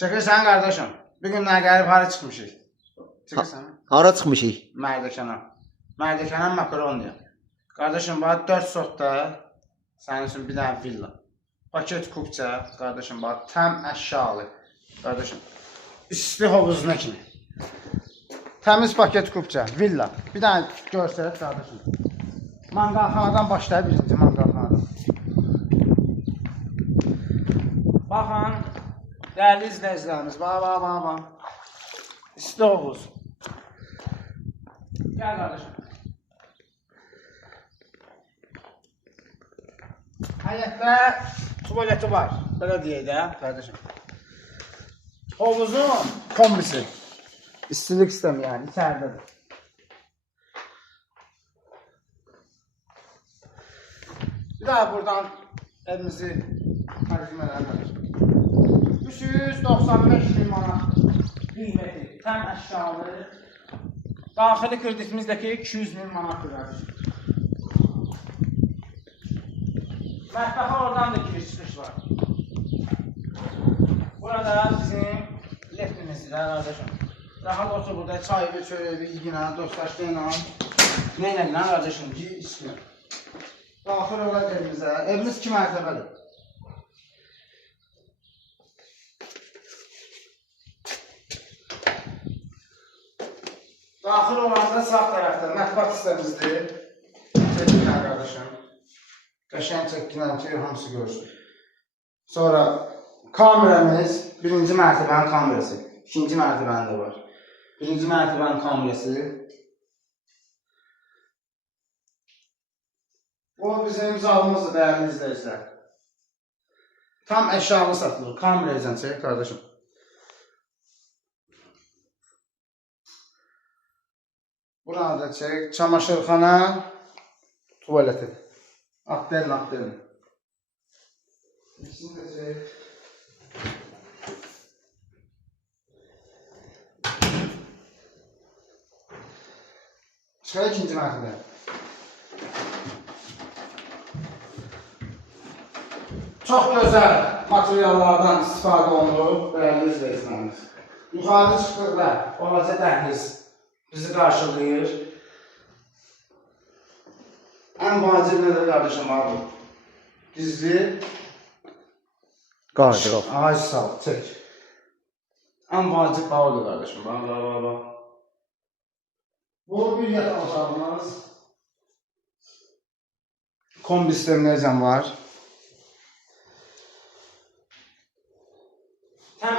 Çəkirsən qardaşım. Bir günlər gəlib hara çıxmışıq? Çəkirsən? Hara çıxmışıq? Mərdəkana. Mərdəkana makaronluya. Qardaşım, bax 4 sotda sənin üçün bir dənə villa. Paket kupça, qardaşım, bax tam əşyalı. Qardaşım, üstü hovuzuna kimi. Təmiz paket kupça, villa. Bir dənə görsək qardaşım. Mangalxanadan başlayır birinci mangalxanadan. Baxın, dəyərli izləyicilərimiz, bax. İsti hovuz. Gəl qardaşım. Həyətdə tuvaleti var, belə deyək də, qardaşım. Hovuzun kombisi. İstilik sistemi yəni, içəridədir. Bir daha buradan evimizi tərcümə edəlim. 395.000 manat qiyməti, təm əşyalı. Daxili kreditimizdəki 200.000 manatdır. Mətbəxə oradan da giriş çıxış var. Burada bizim leftimizdir, qardaşım. Rahat olsa burada çayı, çörəyi, ilginə, dostlaşdığıyla nə ilə, qardaşım, içmir. Daxil olar evimizə. Evimiz 2 mərtəbədir. Daxil olanda sağ tərəfdə mətbəx sistemimizdir. Çəkilən qardaşım. Qəşəng çəkilən ki, hamısı görsün. Sonra kameramiz, birinci mərtəbənin kamerası. İkinci mərtəbənin də var. Birinci mərtəbənin kamerası. Bu bizim imzalımızdır, dəyərli izləyicilər. Tam əşyalı satılır. Kamera ilə çək, qardaşım. Burada da çək. Çamaşırxana, tuvaleti. Akdelin. İkisini də çək. Çıxar ikinci mərtəbə. Çox gözəl materiallardan istifadə olunur, dəyərli izləyicilərimiz. Yuxarı çıxdıqda balaca dəhliz bizi qarşılayır. Ən vacib nədir qardaşım abi? Gizli Qardırob. ağac sal, çək. Ən vacib bağlıdır qardaşım, bax. Bu bir yataq otağımız. Kombi sistemləri var.